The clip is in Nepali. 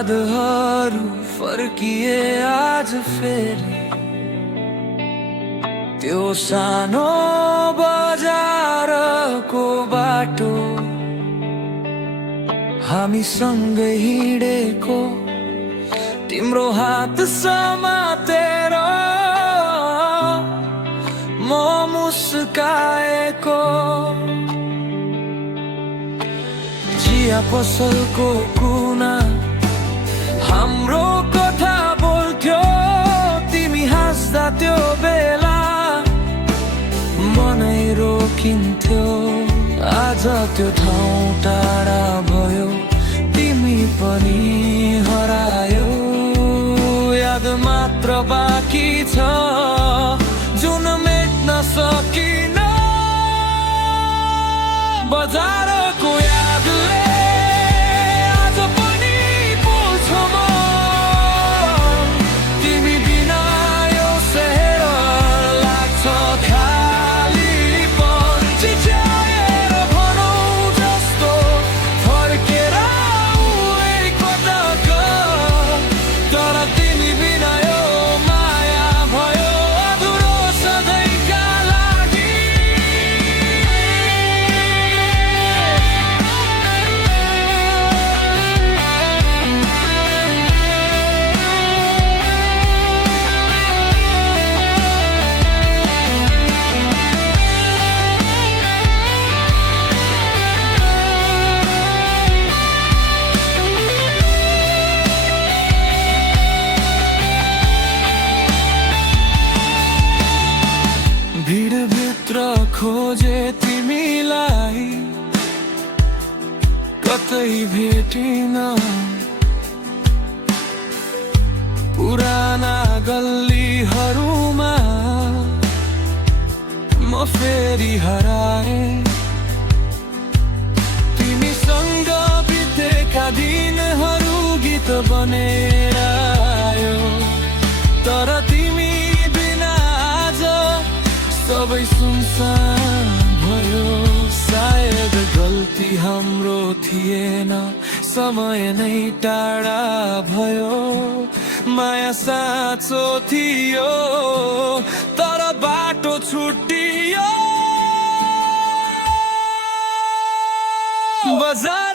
यादहरू फर्किए आज फेरि त्यो सानो बजारको बाटो हामी सँगै हिँडेको तिम्रो हात समातेर म मुस्काएको चिया पसलको कुना हाम्रो कथा बोल्थ्यो तिमी हाँस्दा त्यो बेला मनै रोकिन्थ्यो आज त्यो ठाउँ टाढा भयो तिमी पनि हरायो याद मात्र बाँकी छ जुन मेट्न सकिन बजारको यादले आज पनि बोल्छु म तिमी बिना यो शहर लाग्छ खालीपन चिच्याएर भनौँ जस्तो फर्केर आऊ एकपटक तर तिमी बिना यो माया भयो अधुरो सधैँका लागि भिडभित्र खोजे तिमीलाई कतै भेटिन पुराना गल्लीहरूमा म फेरि हराए तिमीसँग बितेका दिनहरू गीत बनेर आयो तर तिमी बिना आज सबै सुनसान भयो सायद गल्ती हाम्रो थिएन समय नै टाढा भयो माया साँचो थियो तर बाटो छुट्टियो बजार